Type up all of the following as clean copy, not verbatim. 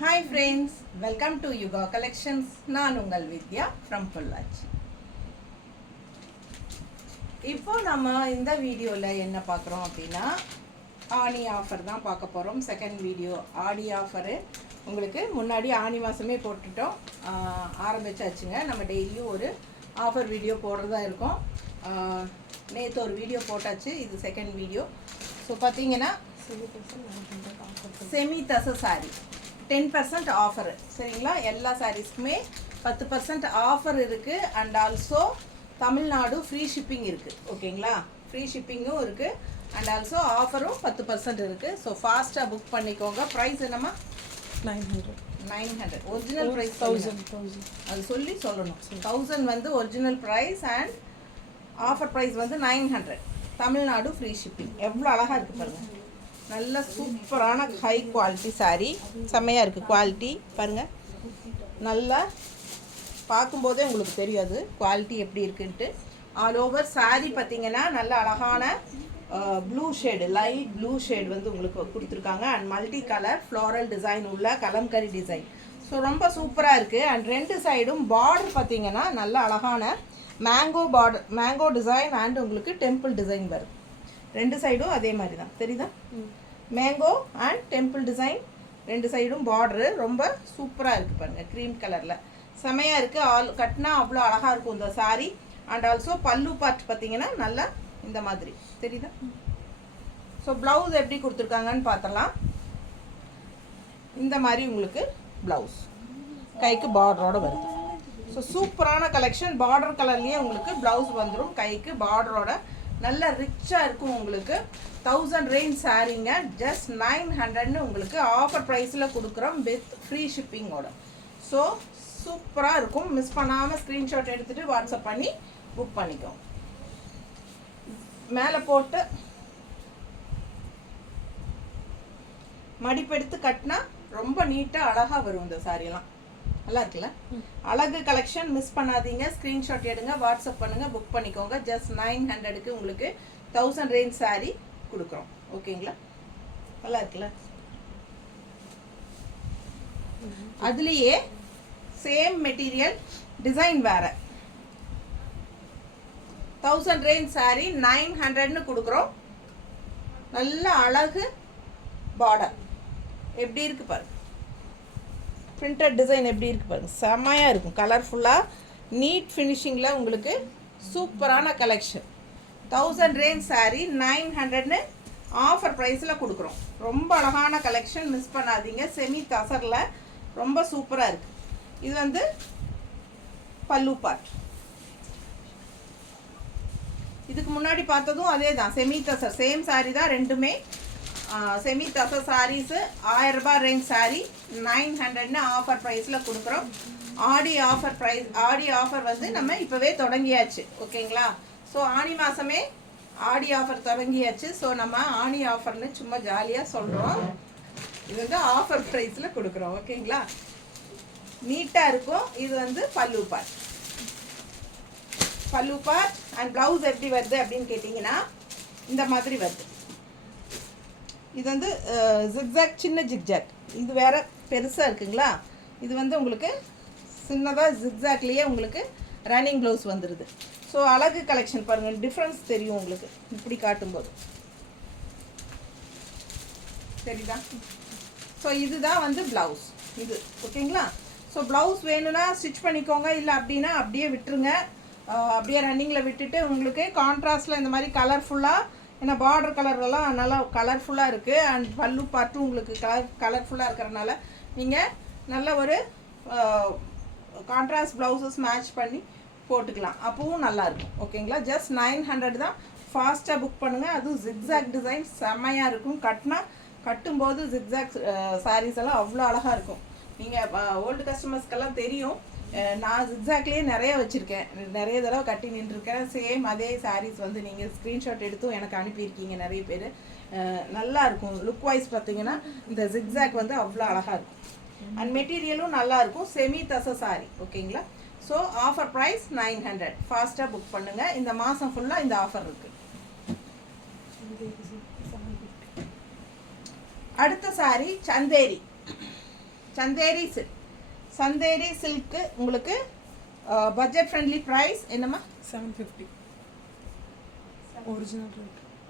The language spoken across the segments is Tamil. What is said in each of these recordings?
Hi friends, welcome to Yuga Collections. நான் உங்கள் வித்யா from பொள்ளாச்சி. இப்போ நம்ம இந்த வீடியோவில் என்ன பார்க்குறோம் அப்படின்னா ஆடி ஆஃபர் தான் பார்க்க போகிறோம். செகண்ட் வீடியோ ஆடி ஆஃபரு. உங்களுக்கு முன்னாடி ஆனி மாதமே போட்டுட்டோம், ஆரம்பிச்சாச்சுங்க. நம்ம டெய்லியும் ஒரு ஆஃபர் வீடியோ போடுறதா இருக்கும். நேற்று ஒரு வீடியோ போட்டாச்சு, இது செகண்ட் வீடியோ. ஸோ பார்த்தீங்கன்னா செமி தச சாரி 10% ஆஃபரு, சரிங்களா? எல்லா சாரீஸ்க்குமே 10% ஆஃபர் இருக்குது. And also Tamil Nadu free shipping இருக்குது, ஓகேங்களா? ஃப்ரீ ஷிப்பிங்கும் இருக்குது அண்ட் ஆல்சோ ஆஃபரும் 10% இருக்குது. ஸோ ஃபாஸ்ட்டாக புக் பண்ணிக்கோங்க. ப்ரைஸ் என்னம்மா? 900. Original price 1000. அது சொல்லணும். 1000 வந்து original price and offer price வந்து 900. Tamil Nadu free shipping. எவ்வளோ அழகாக இருக்குது பாருங்கள். நல்ல சூப்பரான ஹை குவாலிட்டி சாரீ, செம்மையாக இருக்குது குவாலிட்டி பாருங்கள். நல்லா பார்க்கும்போதே உங்களுக்கு தெரியாது குவாலிட்டி எப்படி இருக்குன்ட்டு. ஆல் ஓவர் சாரீ பார்த்திங்கன்னா நல்ல அழகான blue shade, light blue shade வந்து உங்களுக்கு கொடுத்துருக்காங்க. And multi colour floral design உள்ள கலம்கரி டிசைன். ஸோ ரொம்ப சூப்பராக இருக்குது. அண்ட் ரெண்டு சைடும் பார்டர் பார்த்திங்கன்னா நல்ல அழகான mango border, mango design and உங்களுக்கு டெம்பிள் டிசைன் வருது. ரெண்டு சைடும் அதே மாதிரி தான், தெரியுதா? மேங்கோ அண்ட் டெம்பிள் டிசைன் ரெண்டு சைடும் பார்டரு ரொம்ப சூப்பராக இருக்குது பாருங்கள். க்ரீம் கலரில் செமையாக இருக்குது. ஆல் கட்டினா அவ்வளோ அழகாக இருக்கும் இந்த சாரீ. அண்ட் ஆல்சோ பல்லு பார்ட் பார்த்தீங்கன்னா நல்லா இந்த மாதிரி தெரியுதா? ஸோ ப்ளவுஸ் எப்படி கொடுத்துருக்காங்கன்னு பார்த்தலாம். இந்த மாதிரி உங்களுக்கு ப்ளவுஸ் கைக்கு பார்டரோடு வருது. ஸோ சூப்பரான கலெக்ஷன். பார்டர் கலர்லேயே உங்களுக்கு ப்ளவுஸ் வந்துடும் கைக்கு பார்டரோட. நல்ல ரிச்சாக இருக்கும் உங்களுக்கு. 1000 ரேஞ்ச் சாரீங்க. ஜஸ்ட் 900ன்னு உங்களுக்கு ஆஃபர் ப்ரைஸில் கொடுக்குறோம் வித் ஃப்ரீ ஷிப்பிங்கோட. ஸோ சூப்பராக இருக்கும். மிஸ் பண்ணாமல் ஸ்க்ரீன்ஷாட் எடுத்துகிட்டு வாட்ஸ்அப் பண்ணி புக் பண்ணிக்கோங்க. மேலே போட்டு மடிப்பெடுத்து கட்டினா ரொம்ப நீட்டாக அழகாக வரும் இந்த சாரியெல்லாம். நல்லா இருக்குல்ல? அழகு கலெக்ஷன். மிஸ் பண்ணாதீங்க. ஸ்க்ரீன்ஷாட் எடுங்க, வாட்ஸ்அப் பண்ணுங்கள், புக் பண்ணிக்கோங்க. ஜஸ்ட் 900க்கு உங்களுக்கு 1000 ரேஞ்ச் சாரீ கொடுக்குறோம், ஓகேங்களா? நல்லா இருக்குல்ல? அதுலேயே சேம் மெட்டீரியல் டிசைன் வேறு. 1000 ரேஞ்ச் சாரீ 900ன்னு கொடுக்குறோம். நல்ல அழகு பார்டர் எப்படி இருக்கு பாருங்க. பிரிண்டட் டிசைன் எப்படி இருக்குது பாருங்கள். செம்மையாக இருக்கும். கலர்ஃபுல்லாக நீட் ஃபினிஷிங்கில் உங்களுக்கு சூப்பரான கலெக்ஷன். 1000 ரேஞ்ச் சாரீ 900ன்னு ஆஃபர் ப்ரைஸில் கொடுக்குறோம். ரொம்ப அழகான கலெக்ஷன், மிஸ் பண்ணாதீங்க. செமி தசரில் ரொம்ப சூப்பராக இருக்குது. இது வந்து பல்லு பார்ட். இதுக்கு முன்னாடி பார்த்ததும் அதே தான், செமி தசர் சேம் சாரீ தான் ரெண்டுமே. செமி தச சாரீஸு 1000 ரூபாய் ரேஞ்ச் சாரீ 900ன்னு ஆஃபர் ப்ரைஸில் கொடுக்குறோம். ஆடி ஆஃபர் ப்ரைஸ், ஆடி ஆஃபர் வந்து நம்ம இப்போவே தொடங்கியாச்சு, ஓகேங்களா? ஸோ ஆனி மாதமே ஆடி ஆஃபர் தொடங்கியாச்சு. ஸோ நம்ம ஆனி ஆஃபர்னு சும்மா ஜாலியாக சொல்கிறோம். இது வந்து ஆஃபர் ப்ரைஸில் கொடுக்குறோம், ஓகேங்களா? நீட்டாக இருக்கும். இது வந்து பல்லு பார்ட். பல்லு பார்ட் அண்ட் ப்ளவுஸ் எப்படி வருது அப்படின்னு கேட்டிங்கன்னா இந்த மாதிரி வருது. இது வந்து ஜிக்ஜாக், சின்ன ஜிக்ஜாக். இது வேறு பெருசாக இருக்குங்களா? இது வந்து உங்களுக்கு சின்னதாக ஜிக்ஜாக்லேயே உங்களுக்கு ரன்னிங் ப்ளவுஸ் வந்துடுது. ஸோ அழகு கலெக்ஷன் பாருங்கள், டிஃப்ரென்ஸ் தெரியும் உங்களுக்கு இப்படி காட்டும்போது, சரிதா? ஸோ இதுதான் வந்து ப்ளவுஸ் இது, ஓகேங்களா? ஸோ ப்ளவுஸ் வேணும்னா ஸ்டிச் பண்ணிக்கோங்க, இல்லை அப்படின்னா அப்படியே விட்டுருங்க. அப்படியே ரன்னிங்கில் விட்டுட்டு உங்களுக்கு கான்ட்ராஸ்டில் இந்த மாதிரி கலர்ஃபுல்லாக, ஏன்னா பார்டர் கலர்லாம் நல்லா கலர்ஃபுல்லாக இருக்குது. அண்ட் பல்லு பார்ட்டும் உங்களுக்கு கலர்ஃபுல்லாக இருக்கிறனால நீங்கள் நல்ல ஒரு கான்ட்ராஸ்ட் ப்ளவுஸஸ் மேட்ச் பண்ணி போட்டுக்கலாம், அப்பவும் நல்லாயிருக்கும், ஓகேங்களா? ஜஸ்ட் 900 தான். ஃபாஸ்ட்டாக புக் பண்ணுங்கள். அதுவும் ஜிக்ஸாக் டிசைன் செம்மையாக இருக்கும். கட்டும்போது ஜிக்ஸாக் சாரீஸ் எல்லாம் அவ்வளோ அழகாக இருக்கும். நீங்கள் ஓல்டு கஸ்டமர்ஸ்க்கெல்லாம் தெரியும், நான் ஜிக்ஸாக்லேயே நிறைய வச்சுருக்கேன், நிறைய தடவை கட்டி நின்றுருக்கேன். சேம் அதே சாரீஸ் வந்து நீங்கள் ஸ்க்ரீன்ஷாட் எடுத்தும் எனக்கு அனுப்பியிருக்கீங்க நிறைய பேர். நல்லாயிருக்கும். லுக் வைஸ் பார்த்தீங்கன்னா இந்த ஜிக்ஸாக் வந்து அவ்வளோ அழகாக இருக்கும். அண்ட் மெட்டீரியலும் நல்லாயிருக்கும். செமி தச சாரீ, ஓகேங்களா? So offer price 900. ஃபாஸ்ட்டாக புக் பண்ணுங்கள். இந்த மாதம் ஃபுல்லாக இந்த ஆஃபர் இருக்குது. அடுத்த சாரீ சந்தேரி. சந்தேரி சில்க். சந்தேரி சில்க்கு உங்களுக்கு பட்ஜெட் ஃப்ரெண்ட்லி ப்ரைஸ் என்னம்மா? 750.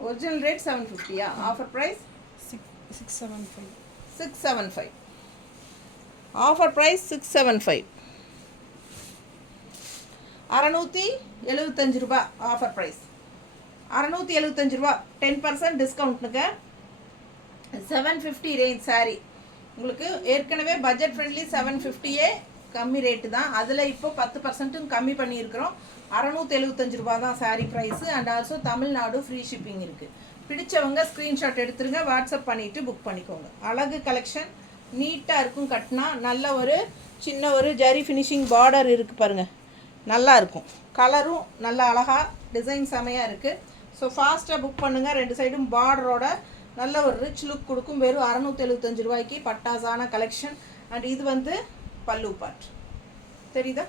Original rate 750. Offer price 675. 675. Offer price 675. 675 ரூபா ஆஃபர் ப்ரைஸ். 675 ரூபா 10% டிஸ்கவுண்ட்டுங்க. 750 ரேஞ்ச் சாரீ உங்களுக்கு ஏற்கனவே பட்ஜெட் ஃப்ரெண்ட்லி 750 கம்மி ரேட்டு தான். அதில் இப்போ 10% கம்மி பண்ணியிருக்கிறோம். 675 ரூபா தான் sari price. And also Tamil Nadu free shipping இருக்குது. பிடிச்சவங்க ஸ்க்ரீன்ஷாட் எடுத்துருங்க, வாட்ஸ்அப் பண்ணிவிட்டு புக் பண்ணிக்கோங்க. அழகு கலெக்ஷன், நீட்டாக இருக்கும். கட்டினா நல்ல ஒரு சின்ன ஒரு ஜரி ஃபினிஷிங் பார்டர் இருக்குது பாருங்கள், நல்லா இருக்கும். கலரும் நல்லா அழகாக டிசைன் செமையாக இருக்குது. ஸோ ஃபாஸ்ட்டாக புக் பண்ணுங்கள். 2 சைடும் பார்டரோட நல்ல ஒரு ரிச் லுக் கொடுக்கும். வெறும் 675 ரூபாய்க்கு பட்டாசான கலெக்ஷன். அண்ட் இது வந்து பல்லு பார்ட் தெரியுதா?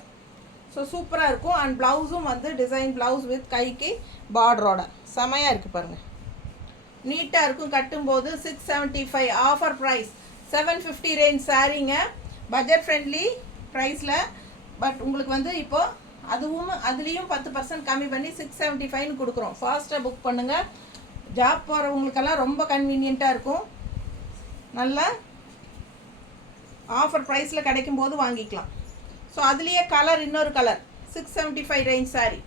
ஸோ சூப்பராக இருக்கும். அண்ட் ப்ளவுஸும் வந்து டிசைன் ப்ளவுஸ் வித் கைக்கு பார்டரோட செமையாக இருக்குது பாருங்கள், நீட்டாக இருக்கும். கட்டும்போது 675 ஆஃபர் ப்ரைஸ். 750 ரேஞ்ச் சாரீங்க, பட்ஜெட் ஃப்ரெண்ட்லி ப்ரைஸில். பட் உங்களுக்கு வந்து இப்போது அதுலேயும் 10% கம்மி பண்ணி 675ன்னு கொடுக்குறோம். ஃபாஸ்ட்டாக புக் பண்ணுங்கள். ஜாப் போகிறவங்களுக்கெல்லாம் ரொம்ப கன்வீனியண்ட்டாக இருக்கும். நல்லா ஆஃபர் ப்ரைஸில் கிடைக்கும்போது வாங்கிக்கலாம். ஸோ அதுலேயே கலர், இன்னொரு கலர் 675 ரேஞ்ச் சாரீ,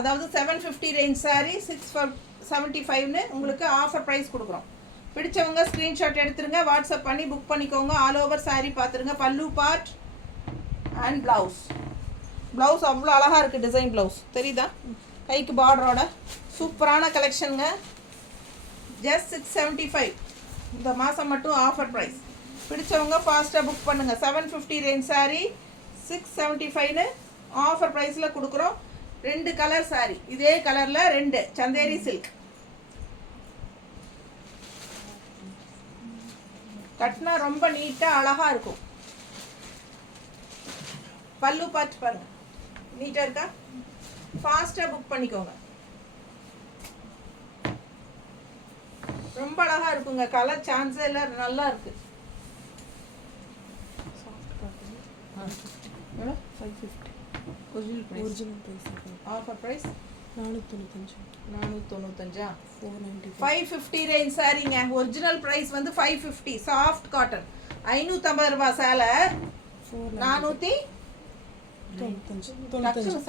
அதாவது 750 ரேஞ்ச் சாரீ 675ன்னு உங்களுக்கு ஆஃபர் ப்ரைஸ் கொடுக்குறோம். பிடிச்சவங்க ஸ்க்ரீன்ஷாட் எடுத்துருங்க, வாட்ஸ்அப் பண்ணி புக் பண்ணிக்கோங்க. ஆல் ஓவர் சாரீ பார்த்துருங்க. பல்லு பார்ட் அண்ட் ப்ளவுஸ் அவ்வளோ அழகாக இருக்குது. டிசைன் ப்ளவுஸ் தெரியுதா? கைக்கு பார்டரோட சூப்பரான கலெக்ஷனுங்க. ஜஸ்ட் 675 இந்த மாதம் மட்டும் ஆஃபர் ப்ரைஸ். பிடிச்சவங்க ஃபாஸ்ட்டாக புக் பண்ணுங்கள். 750 ரேஞ்ச் சாரீ 675ன்னு ஆஃபர் ப்ரைஸில் கொடுக்குறோம். 2 கலர் சாரீ, இதே கலரில் 2 சந்தேரி சில்க். கட்டினா ரொம்ப நீட்டாக அழகாக இருக்கும். பல்லு பார்த்து பாருங்கள், நீட்டாக இருக்கா? ஃபாஸ்ட்டாக புக் பண்ணிக்கோங்க. ரொம்ப அழகாக இருக்குங்க. கலர் சான்ஸே இல்லை, நல்லா இருக்குது. 550 original price. Offer price 495. 495. 495. 550 range சாரீங்க. ஒரிஜினல் ப்ரைஸ் வந்து 550. சாஃப்ட் காட்டன் 550 ரூபா சேலை. 495.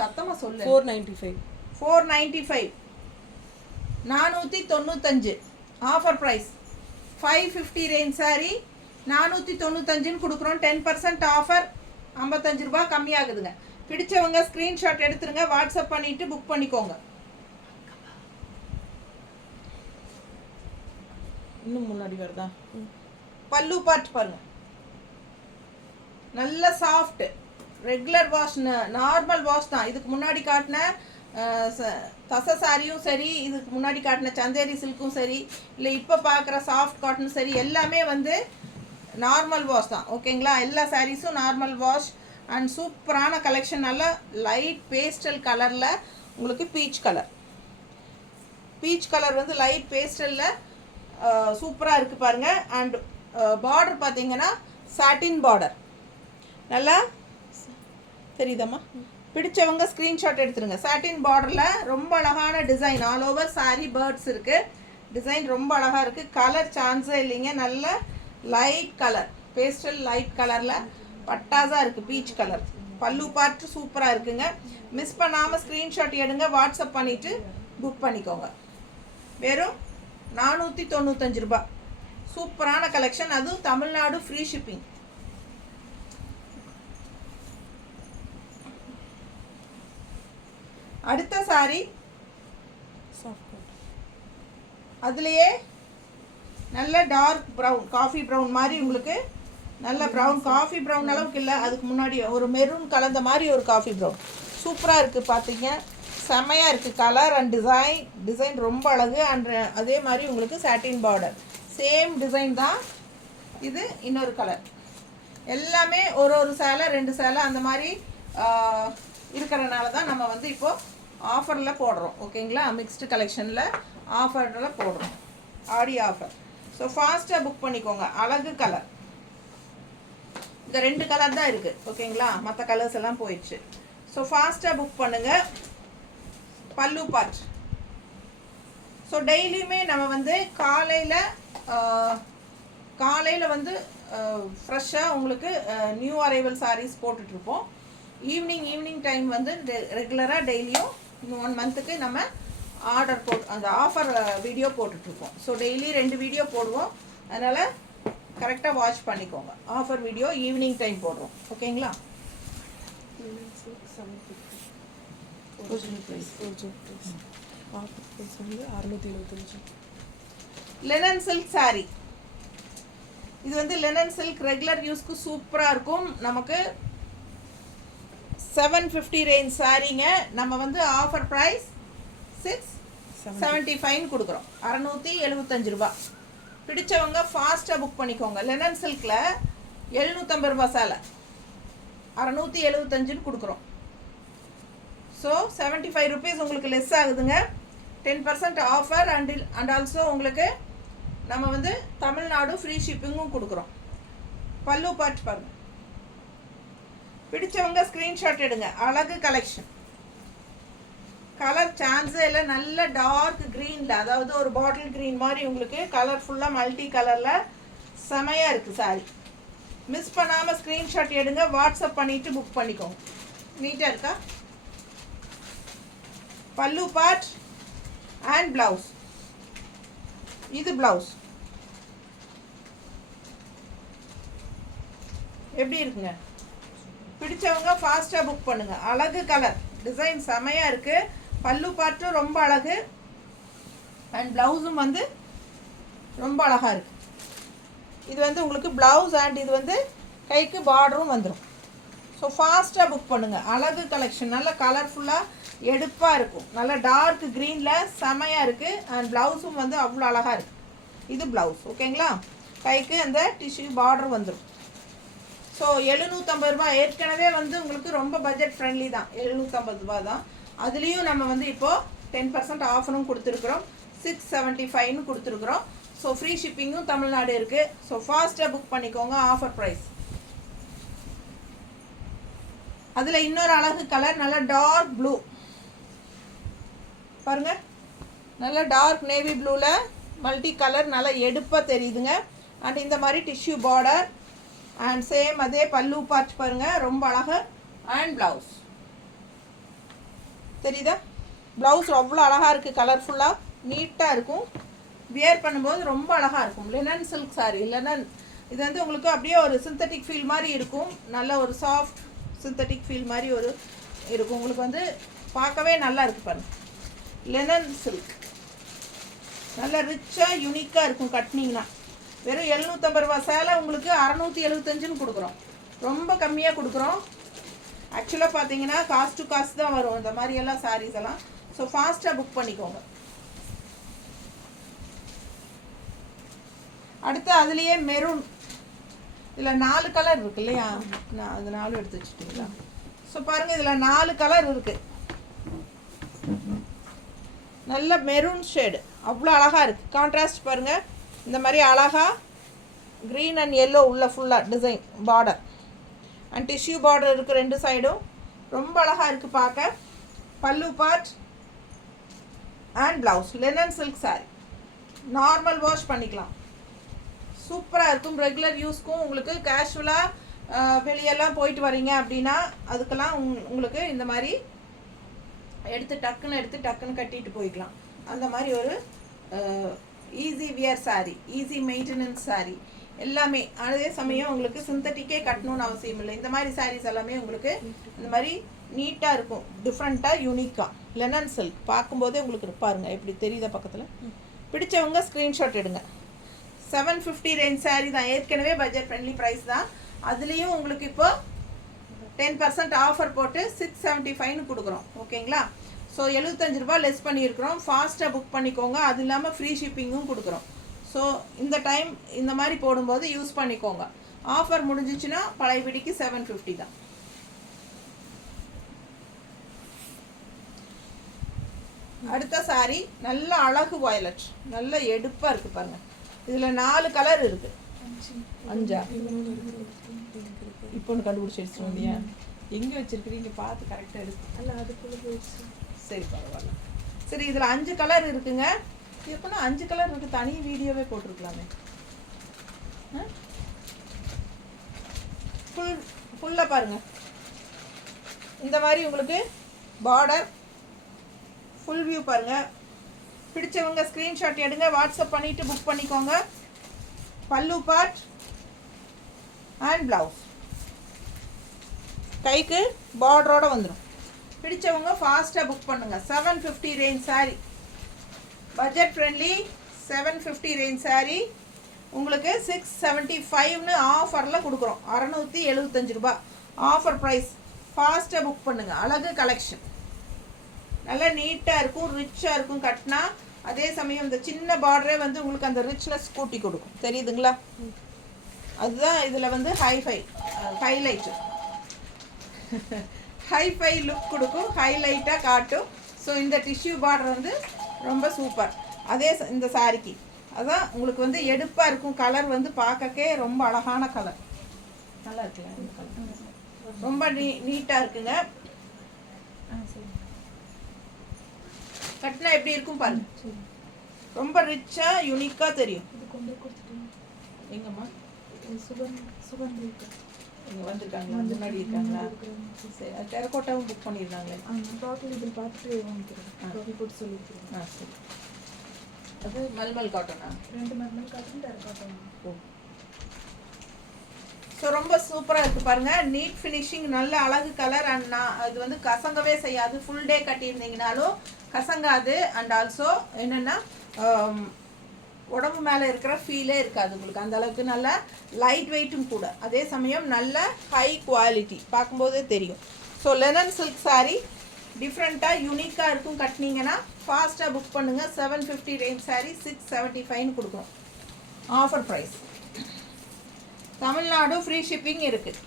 சத்தமாக சொல்லு. 495. 495. 495 ஆஃபர் ப்ரைஸ். 550 ரேஞ்ச் சாரீ 495ன்னு கொடுக்குறோம். 10% ஆஃபர், 55 ரூபா கம்மியாகுதுங்க. பிடிச்சவங்க ஸ்க்ரீன்ஷாட் எடுத்துருங்க, வாட்ஸ்அப் பண்ணிவிட்டு புக் பண்ணிக்கோங்க. இன்னும் முன்னாடி வருதா? பல்லு பார்ட் பாருங்க, நல்ல soft, regular wash, normal wash தான். இதுக்கு முன்னாடி காட்டின தசை சாரியும் சரி, இதுக்கு முன்னாடி காட்டின சந்தேரி சில்க்கும் சரி, இல்லை இப்போ பார்க்குற சாஃப்ட் காட்டனும் சரி, எல்லாமே வந்து நார்மல் வாஷ் தான். ஓகேங்களா? எல்லா சாரீஸும் நார்மல் வாஷ். அண்ட் சூப்பரான கலெக்ஷன். நல்லா லைட் பேஸ்டல் கலரில் உங்களுக்கு பீச் கலர் வந்து லைட் பேஸ்டலில் சூப்பராக இருக்குது பாருங்கள். அண்ட் பார்டர் பார்த்தீங்கன்னா சாட்டின் பார்டர், நல்லா தெரியுதம்மா? பிடிச்சவங்க ஸ்க்ரீன்ஷாட் எடுத்துருங்க. சாட்டின் பார்டரில் ரொம்ப அழகான design. All over sari birds இருக்குது. டிசைன் ரொம்ப அழகாக இருக்குது. கலர் சான்ஸே இல்லைங்க. நல்ல லைட் கலர், பேஸ்டல் லைட் கலரில் பட்டாஸாக இருக்குது. Peach colour. பல்லு பார்ட் சூப்பராக இருக்குங்க. மிஸ் பண்ணாமல் ஸ்க்ரீன்ஷாட் எடுங்க, வாட்ஸ்அப் பண்ணிவிட்டு புக் பண்ணிக்கோங்க. வெறும் 495 ரூபா. சூப்பரான கலெக்ஷன், அதுவும் தமிழ்நாடு ஃப்ரீ ஷிப்பிங். அடுத்த சாரி அதுலேயே நல்ல டார்க் ப்ரௌன், காஃபி ப்ரௌன் மாதிரி உங்களுக்கு. நல்ல ப்ரௌன், காஃபி ப்ரௌன் அளவுக்கு இல்லை, அதுக்கு முன்னாடி ஒரு மெரூன் கலந்த மாதிரி ஒரு காஃபி ப்ரௌன். சூப்பராக இருக்குது. பார்த்தீங்க, செம்மையாக இருக்குது. கலர் அண்ட் டிசைன் ரொம்ப அழகு. அண்ட் அதே மாதிரி உங்களுக்கு சாட்டின் பார்டர், சேம் டிசைன் தான். இது இன்னொரு கலர். எல்லாமே ஒரு சேலை 2 சேலை அந்த மாதிரி இருக்கிறனால தான் நம்ம வந்து இப்போது ஆஃபரில் போடுறோம். ஓகேங்களா? மிக்ஸ்டு கலெக்ஷனில் ஆஃபரில் போடுறோம், ஆடி ஆஃபர். ஸோ ஃபாஸ்ட்டாக புக் பண்ணிக்கோங்க. அழகு கலர், இந்த 2 கலர் தான் இருக்குது ஓகேங்களா, மற்ற கலர்ஸ் எல்லாம் போயிடுச்சு. ஸோ ஃபாஸ்ட்டாக புக் பண்ணுங்கள். பல்லு பார்ட். ஸோ டெய்லியுமே நம்ம வந்து காலையில் வந்து ஃப்ரெஷ்ஷாக உங்களுக்கு நியூ அரைவல் சாரீஸ் போட்டுட்ருப்போம். ஈவினிங் டைம் வந்து ரெகுலராக டெய்லியும் 1 மந்த்துக்கு நம்ம ஆர்டர் அந்த ஆஃபர் வீடியோ போட்டுட்ருப்போம். ஸோ டெய்லி 2 வீடியோ போடுவோம். அதனால் கரெக்டாக வாட்ச் பண்ணிக்கோங்க. ஆஃபர் வீடியோ ஈவினிங் டைம் போடுறோம் ஓகேங்களா. ஒரிஜினல் ப்ரைஸ் ஆஃபர் ப்ரைஸ் வந்து 675. Linen silk sari. இது வந்து லெனன் சில்க் ரெகுலர் யூஸ்க்கு சூப்பராக இருக்கும். நமக்கு 750 ரேஞ்ச் சாரீங்க. நம்ம வந்து ஆஃபர் ப்ரைஸ் 675 கொடுக்குறோம். 675 ரூபா. பிடிச்சவங்க ஃபாஸ்ட்டாக புக் பண்ணிக்கோங்க. லெனன் சில்கில் 750 ரூபா சேலை 675 கொடுக்குறோம். ஸோ 75 ருபீஸ் உங்களுக்கு லெஸ் ஆகுதுங்க. 10% ஆஃபர் அண்ட் ஆல்சோ உங்களுக்கு நம்ம வந்து தமிழ்நாடு ஃப்ரீ ஷிப்பிங்கும் கொடுக்குறோம். பல்லு பார்ட் பாருங்க. பிடிச்சவங்க ஸ்க்ரீன்ஷாட் எடுங்க. அழகு கலெக்ஷன். கலர் சான்ஸே இல்லை. நல்ல டார்க் க்ரீனில், அதாவது ஒரு பாட்டில் க்ரீன் மாதிரி உங்களுக்கு கலர்ஃபுல்லாக மல்டி கலரில் செமையாக இருக்குது சாரி. மிஸ் பண்ணாமல் ஸ்க்ரீன்ஷாட் எடுங்க. வாட்ஸ்அப் பண்ணிவிட்டு புக் பண்ணிக்கோங்க. நீட்டாக இருக்கா? பல்லு பார்ட் அண்ட் ப்ளவுஸ். இது ப்ளவுஸ் எப்படி இருக்குங்க? பிடிச்சவங்க ஃபாஸ்ட்டாக புக் பண்ணுங்கள். அழகு கலர் டிசைன் செமையாக இருக்குது. பல்லு பார்ட்டும் ரொம்ப அழகு அண்ட் ப்ளவுஸும் வந்து ரொம்ப அழகாக இருக்குது. இது வந்து உங்களுக்கு ப்ளவுஸ் அண்ட் இது வந்து கைக்கு பார்டரும் வந்துடும். ஸோ ஃபாஸ்ட்டாக புக் பண்ணுங்கள். அழகு கலெக்ஷன். நல்ல கலர்ஃபுல்லாக எடுப்பாக இருக்கும். நல்ல டார்க் க்ரீனில் செமையாக இருக்குது. அண்ட் ப்ளவுஸும் வந்து அவ்வளோ அழகாக இருக்குது. இது ப்ளவுஸ் ஓகேங்களா. கைக்கு அந்த டிஷ்யூ பார்டர் வந்துடும். ஸோ 750 ரூபா. ஏற்கனவே வந்து உங்களுக்கு ரொம்ப பட்ஜெட் ஃப்ரெண்ட்லி தான். 750 ரூபா தான். அதுலேயும் நம்ம வந்து இப்போது 10% ஆஃபரும் கொடுத்துருக்குறோம். 675 கொடுத்துருக்குறோம். ஸோ ஃப்ரீ ஷிப்பிங்கும் தமிழ்நாடு இருக்குது. ஸோ ஃபாஸ்ட்டாக புக் பண்ணிக்கோங்க. Offer price. அதில் இன்னொரு அழகு கலர் நல்ல டார்க் ப்ளூ பாருங்கள். நல்ல டார்க் நேவி ப்ளூவில் மல்டி கலர் நல்லா எடுப்பாக தெரியுதுங்க. அண்ட் இந்த மாதிரி டிஷ்யூ பார்டர் அண்ட் சேம் அதே பல்லு பார்ட் பாருங்கள். ரொம்ப அழகு. அண்ட் ப்ளவுஸ் தெரியுதா? ப்ளவுஸ் அவ்வளோ அழகாக இருக்குது. கலர்ஃபுல்லாக நீட்டாக இருக்கும். வியர் பண்ணும்போது ரொம்ப அழகாக இருக்கும். Linen silk sorry. லெனன் இது வந்து உங்களுக்கு அப்படியே ஒரு சிந்தட்டிக் ஃபீல் மாதிரி இருக்கும். நல்ல ஒரு சாஃப்ட் சிந்தட்டிக் ஃபீல் மாதிரி ஒரு இருக்கும். உங்களுக்கு வந்து பார்க்கவே நல்லா இருக்குது பாருங்கள். லெனன் சில்க் நல்லா ரிச்சாக யூனிக்காக இருக்கும். கட்டினீங்கன்னா வெறும் 750 ரூபா சேலை உங்களுக்கு 675 கொடுக்குறோம். ரொம்ப கம்மியாக கொடுக்குறோம். ஆக்சுவலாக பார்த்தீங்கன்னா காஸ்ட் டு காஸ்ட் தான் வரும் இந்த மாதிரி எல்லாம் சாரீஸ் எல்லாம். ஸோ ஃபாஸ்ட்டாக புக் பண்ணிக்கோங்க. அடுத்து அதுலேயே மெரூன். இதில் 4 கலர் இருக்குது இல்லையா? நான் அது 4 எடுத்து வச்சுட்டிங்களா? ஸோ பாருங்கள், இதில் 4 கலர் இருக்குது. நல்ல மெரூன் ஷேடு அவ்வளோ அழகாக இருக்குது. கான்ட்ராஸ்ட் பாருங்கள். இந்த மாதிரி அழகாக க்ரீன் அண்ட் எல்லோ உள்ள ஃபுல்லாக design border and tissue border இருக்குது 2 சைடும். ரொம்ப அழகாக இருக்குது பார்க்க. பல்லு part and blouse. Linen silk sorry. Normal wash பண்ணிக்கலாம். சூப்பராக இருக்கும். ரெகுலர் யூஸ்க்கும் உங்களுக்கு கேஷுவலாக வெளியெல்லாம் போயிட்டு வரீங்க அப்படின்னா அதுக்கெல்லாம் உங்களுக்கு இந்த மாதிரி எடுத்து டக்குன்னு கட்டிட்டு போய்க்கலாம். அந்த மாதிரி ஒரு easy wear sari, easy maintenance sari எல்லாமே. அதே சமயம் உங்களுக்கு சிந்தட்டிக்கே கட்டணும்னு அவசியம் இல்லை. இந்த மாதிரி சாரீஸ் எல்லாமே உங்களுக்கு இந்த மாதிரி நீட்டாக இருக்கும். டிஃப்ரெண்ட்டாக யூனிக்காக லெனன் சில்க் பார்க்கும்போதே உங்களுக்கு இருப்பாருங்க. எப்படி தெரியுத பக்கத்தில். பிடிச்சவங்க ஸ்க்ரீன்ஷாட் எடுங்க. 750 ரேஞ்ச் சாரீ தான். ஏற்கனவே பட்ஜெட் ஃப்ரெண்ட்லி ப்ரைஸ் தான். அதுலேயும் உங்களுக்கு இப்போ 10% ஆஃபர் போட்டு 675 கொடுக்குறோம் ஓகேங்களா. ஸோ 75 ரூபா லெஸ் பண்ணியிருக்கிறோம். ஃபாஸ்ட்டாக புக் பண்ணிக்கோங்க. அது இல்லாமல் ஃப்ரீ ஷிப்பிங்கும் கொடுக்குறோம். ஸோ இந்த டைம் இந்த மாதிரி போடும்போது யூஸ் பண்ணிக்கோங்க. ஆஃபர் முடிஞ்சிச்சுன்னா பழைய பிடிக்கு 750 தான். அடுத்த சாரி நல்ல அழகு வயலட். நல்ல எடுப்பாக இருக்குது பாருங்கள். இதில் 4 கலர் இருக்குது. 5 இப்போ ஒன்று கண்டுபிடிச்சி எடுத்துருவோம் இல்லையா? எங்கே வச்சுருக்கிறீங்க பார்த்து கரெக்டாக எடுத்து. அல்ல அதுக்குள்ளே போயிடுச்சு. சரி பரவாயில்ல. சரி இதில் 5 கலர் இருக்குங்க. எப்போனா 5 கலர் இருக்குது, தனி வீடியோவே போட்டிருக்கலாமே. ஃபுல்லாக பாருங்கள். இந்த மாதிரி உங்களுக்கு பார்டர் ஃபுல் வியூ பாருங்கள். பிடிச்சவங்க ஸ்க்ரீன்ஷாட் எடுங்க, வாட்ஸ்அப் பண்ணிவிட்டு புக் பண்ணிக்கோங்க. பல்லு பார்ட் அண்ட் ப்ளவுஸ் கைக்கு பார்டரோடு வந்துடும். பிடிச்சவங்க ஃபாஸ்ட்டாக புக் பண்ணுங்கள். 750 range sari, budget friendly 750 range sari உங்களுக்கு 675ன்னு ஆஃபரில் கொடுக்குறோம். 675 ரூபா ஆஃபர் ப்ரைஸ். ஃபாஸ்ட்டாக புக் பண்ணுங்கள். அழகு கலெக்ஷன், நல்லா நீட்டாக இருக்கும், ரிச்சாக இருக்கும் கட்டினா. அதே சமயம் இந்த சின்ன பார்டரே வந்து உங்களுக்கு அந்த ரிச்னஸ் கூட்டி கொடுக்கும். தெரியுதுங்களா? அதுதான் இதில் வந்து ஹைலைட்டு ஹைஃபை லுக் கொடுக்கும், ஹைலைட்டாக காட்டும். ஸோ இந்த டிஷ்யூ பார்டர் வந்து ரொம்ப சூப்பர். அதே இந்த சாரிக்கு அதான் உங்களுக்கு வந்து எடுப்பாக இருக்கும். கலர் வந்து பார்க்கக்கே ரொம்ப அழகான கலர், நல்லா இருக்குல்ல இந்த கலர், ரொம்ப நீட்டாக இருக்குங்க. கட்டினா எப்படி இருக்கும் பாருங்க, ரொம்ப ரிச்சாக யூனிக்காக தெரியும். எங்கம்மா இங்கே வந்திருக்காங்களா? முன்னாடி இருக்காங்களா? சரி, டெரக்கோட்டாவும் புக் பண்ணியிருந்தாங்களே. சரி, அது மல்மல் காட்டனா? 2 mulmul cotton, terracotta. Oh, so ரொம்ப சூப்பராக இருக்குது பாருங்கள். நீட் ஃபினிஷிங், நல்ல அழகு கலர். அண்ட் இது வந்து கசங்கவே செய்யாது. ஃபுல் டே கட்டியிருந்தீங்கனாலும் கசங்காது. அண்ட் ஆல்சோ என்னென்னா உடம்பு மேலே இருக்கிற ஃபீலே இருக்காது உங்களுக்கு. அந்த அளவுக்கு நல்ல லைட் வெயிட்டும் கூட. அதே சமயம் நல்ல ஹை குவாலிட்டி, பார்க்கும்போதே தெரியும். ஸோ லெனன் சில்க் சாரீ டிஃப்ரெண்ட்டாக யூனிக்காக இருக்கும். கட்டினீங்கன்னா ஃபாஸ்ட்டாக புக் பண்ணுங்கள். 750 ரேஞ்ச் சாரீ 675ன்னு கொடுக்குறோம். Offer price. Tamil Nadu free shipping இருக்குது.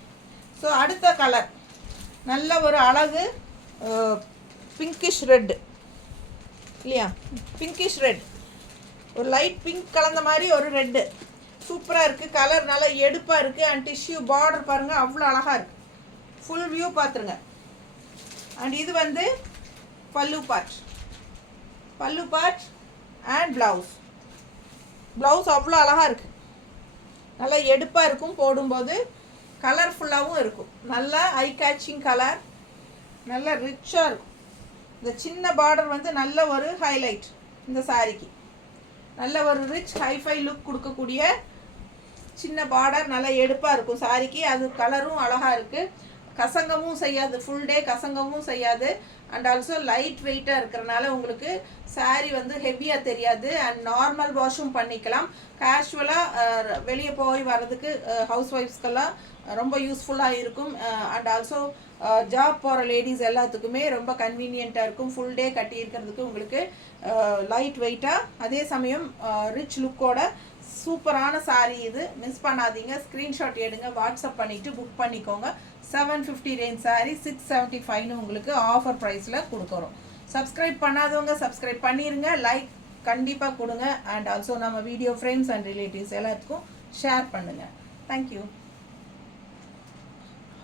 ஸோ அடுத்த கலர் நல்ல ஒரு அழகு பிங்கிஷ் ரெட்டு இல்லையா? பிங்கிஷ் ரெட், ஒரு லைட் பிங்க் கலந்த மாதிரி ஒரு ரெட்டு சூப்பராக இருக்குது. கலர் நல்லா எடுப்பாக இருக்குது. அண்ட் டிஷ்யூ பார்டர் பாருங்கள், அவ்வளோ அழகாக இருக்குது. ஃபுல் வியூ பார்த்துருங்க. அண்ட் இது வந்து பல்லு பார்ட் அண்ட் ப்ளவுஸ் அவ்வளோ அழகாக இருக்குது. நல்லா எடுப்பாக இருக்கும், போடும்போது கலர்ஃபுல்லாகவும் இருக்கும். நல்லா ஐ கேச்சிங் கலர், நல்லா ரிச்சாக இருக்கும். இந்த சின்ன பார்டர் வந்து நல்ல ஒரு ஹைலைட் இந்த சாரிக்கு. நல்ல ஒரு ரிச் ஹைஃபை லுக் கொடுக்கக்கூடிய சின்ன பார்டர், நல்லா எடுப்பாக இருக்கும் சாரிக்கு. அது கலரும் அழகாக இருக்குது. கசங்கமும் செய்யாது, ஃபுல் டே கசங்கமும் செய்யாது. அண்ட் ஆல்சோ லைட் வெயிட்டாக இருக்கிறனால உங்களுக்கு சாரீ வந்து ஹெவியாக தெரியாது. அண்ட் நார்மல் வாஷும் பண்ணிக்கலாம். கேஷுவலாக வெளியே போய் வர்றதுக்கு ஹவுஸ் ஒய்ஃப்ஸ்க்கெல்லாம் ரொம்ப யூஸ்ஃபுல்லாக இருக்கும். அண்ட் ஆல்சோ ஜாப் போகிற லேடிஸ் எல்லாத்துக்குமே ரொம்ப கன்வீனியண்ட்டாக இருக்கும். ஃபுல் டே கட்டி இருக்கிறதுக்கு உங்களுக்கு லைட் வெயிட்டாக, அதே சமயம் ரிச் லுக்கோட சூப்பரான சாரீ இது. மிஸ் பண்ணாதீங்க. ஸ்க்ரீன்ஷாட் எடுங்க, வாட்ஸ்அப் பண்ணிவிட்டு புக் பண்ணிக்கோங்க. 750 ரேஞ்ச் சாரீ 675ன்னு உங்களுக்கு ஆஃபர் ப்ரைஸில் கொடுக்குறோம். சப்ஸ்கிரைப் பண்ணாதவங்க சப்ஸ்கிரைப் பண்ணிடுங்க, லைக் கண்டிப்பாக கொடுங்க. அண்ட் ஆல்சோ நம்ம வீடியோ ஃப்ரெண்ட்ஸ் அண்ட் ரிலேட்டிவ்ஸ் எல்லாத்துக்கும் ஷேர் பண்ணுங்கள். தேங்க்யூ.